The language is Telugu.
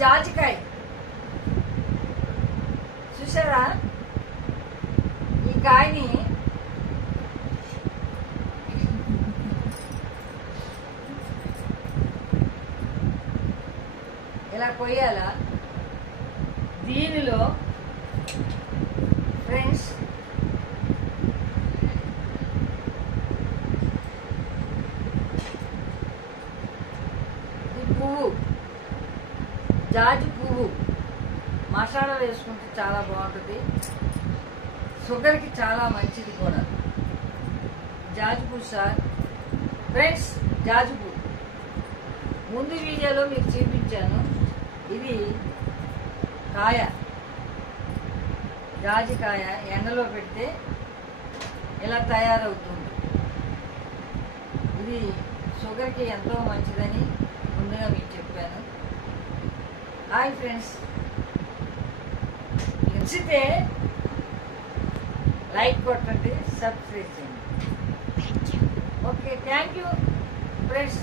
జాజికాయ చూసారా? ఈ కాయని ఇలా కొయ్యాలా? దీనిలో ఫ్రెండ్స్ పువ్వు, జాజి పువ్వు మసాలా వేసుకుంటే చాలా బాగుంటుంది. షుగర్కి చాలా మంచిది కూడా జాజి పువ్వు సార్. ఫ్రెండ్స్ జాజి పువ్వు ముందు వీడియోలో మీకు చూపించాను. ఇది కాయ, జాజికాయ ఎండలో పెడితే ఇలా తయారవుతుంది. ఇది షుగర్కి ఎంతో మంచిదని ముందుగా మీకు చెప్పాను. హాయ్ ఫ్రెండ్స్, నచ్చితే లైక్ కొట్టండి, సబ్స్క్రైబ్ చేయండి. Okay, thank you friends.